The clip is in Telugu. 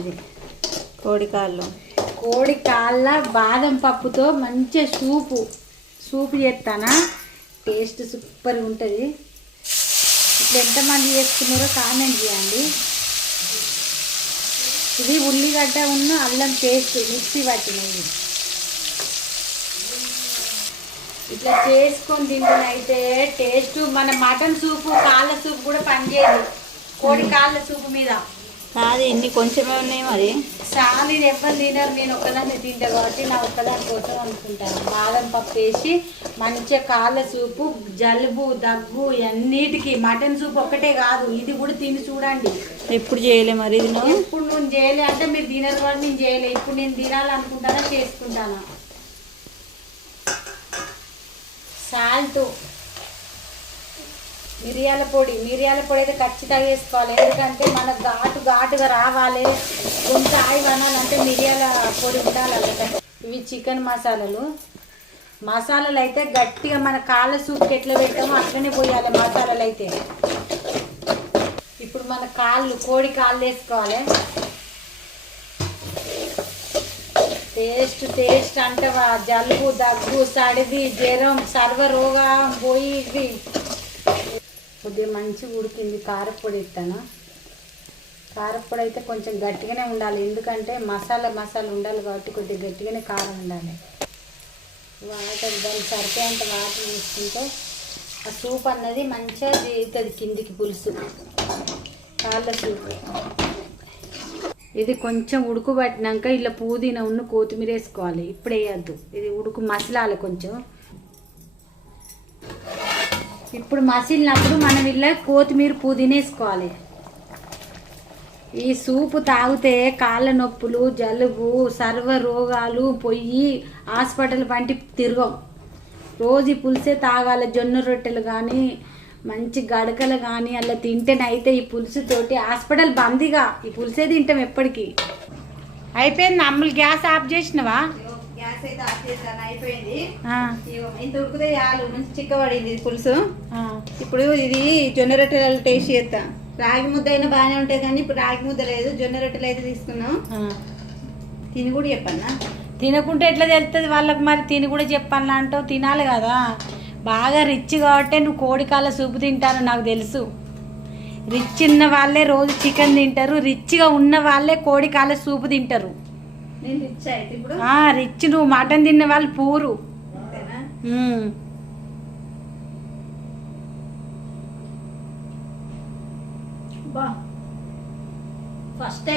ఇది కోడి కాళ్ళ బాదం పప్పుతో మంచిగా సూపు చేస్తానా. టేస్ట్ సూపర్గా ఉంటుంది. ఇప్పుడు ఎంతమంది చేసుకున్నారో కామెంట్ చేయండి. ఇది ఉల్లిగడ్డ ఉన్న అల్లం పేస్ట్ మిక్సీ పట్టినది. ఇట్లా చేసుకొని తింటున్నైతే టేస్ట్ మన మటన్ సూపు కాళ్ళ సూపు కూడా పనిచేయదు కోడి కాళ్ళ సూపు మీద. కాదు ఇన్ని కొంచెమే ఉన్నాయి మరి. చాలా ఇది ఎవ్వరు తినరు, నేను ఒక్కదాన్ని తింటా కాబట్టి నా ఒక్కదాని కోసం అనుకుంటాను. బాదం పప్పు వేసి మంచిగా కాళ్ళ సూపు జలుబు దగ్గు అన్నిటికీ. మటన్ సూప్ ఒక్కటే కాదు, ఇది కూడా తిని చూడండి. ఎప్పుడు చేయలే మరి ఇది? ఇప్పుడు నేను చేయలే అంటే మీరు తినరు కాబట్టి నేను చేయలే. ఇప్పుడు నేను తినాలనుకుంటానా, చేసుకుంటానా. సాల్ట్, మిరియాల పొడి అయితే ఖచ్చితంగా వేసుకోవాలి. ఎందుకంటే మనకు ఘాటుగా రావాలి, కొంచెం ఆయి వనాలంటే మిరియాల పొడి ఉండాలి. ఇవి చికెన్ మసాలాలు అయితే గట్టిగా మన కాళ్ళ సూప్కి ఎట్లా పెట్టామో అట్లనే పోయాలి మసాలాలు అయితే. ఇప్పుడు మన కోడి కాళ్ళు వేసుకోవాలి. టేస్ట్ అంటే జలుబు దగ్గు సడిది జ్వరం సర్వరోగం పోయి ఇవి కొద్దిగా మంచిగా ఉడికింది. కారపొడి ఇస్తాను. కారపొడి అయితే కొంచెం గట్టిగానే ఉండాలి, ఎందుకంటే మసాలా ఉండాలి కాబట్టి కొద్దిగా గట్టిగానే కారం ఉండాలి. వాటర్ దానికి సరిపోయేంత వాటర్ తీసుకుంటే ఆ సూప్ అన్నది మంచిగా తీరుతుంది కిందికి. పులుసు కాళ్ళ సూపు ఇది కొంచెం ఉడుకుబట్టినాక ఇలా పుదీనా ఉన్న కొత్తిమీర వేసుకోవాలి. ఇప్పుడు వేయద్దు, ఇది ఉడుకు మసలాలి కొంచెం. ఇప్పుడు మసిలినప్పుడు మనం ఇలా కొత్తిమీర పుదీనా వేసుకోవాలి. ఈ సూపు తాగితే కాళ్ళ నొప్పులు జలుబు సర్వ రోగాలు పోయి హాస్పిటల్ వంటి తిరగం. రోజు ఈ పులుసే తాగాలి. జొన్న రొట్టెలు కానీ మంచి గడకలు కానీ అలా తింటేనైతే ఈ పులుసుతోటి హాస్పిటల్ బందీగా ఈ పులుసే తింటాం ఎప్పటికీ. అయిపోయింది అమ్ములు, గ్యాస్ ఆఫ్ చేసినవా? గ్యాస్ అయితే ఆఫ్ చేసాను, అయిపోయింది. ఇంత ఉడికితే చాలు, మంచి చిక్కబడింది పులుసు. ఇప్పుడు ఇది జొన్న రొట్టెలు టేస్ట్ చేస్తా. రాగి ముద్ద అయినా బాగానే ఉంటుంది కానీ ఇప్పుడు రాగి ముద్ద లేదు, జొన్న రొట్టెలు అయితే తీసుకున్నాం. తిని కూడా చెప్పన్నా? తినకుంటే ఎట్లా తెలుస్తుంది వాళ్ళకి మరి? తిని కూడా చెప్పాలా అంటావు? తినాలి కదా. బాగా రిచ్ కాబట్టి నువ్వు కోడికాళ్ళ సూపు తింటాను నాకు తెలుసు. రిచ్ ఉన్న వాళ్ళే రోజు చికెన్ తింటారు, రిచ్గా ఉన్న వాళ్ళే కోడికాళ్ళ సూపు తింటారు. నేను రిచ్ అయితే ఇప్పుడు రిచ్. నువ్వు మటన్ తిన్న వాళ్ళు పూరు. ఫస్ట్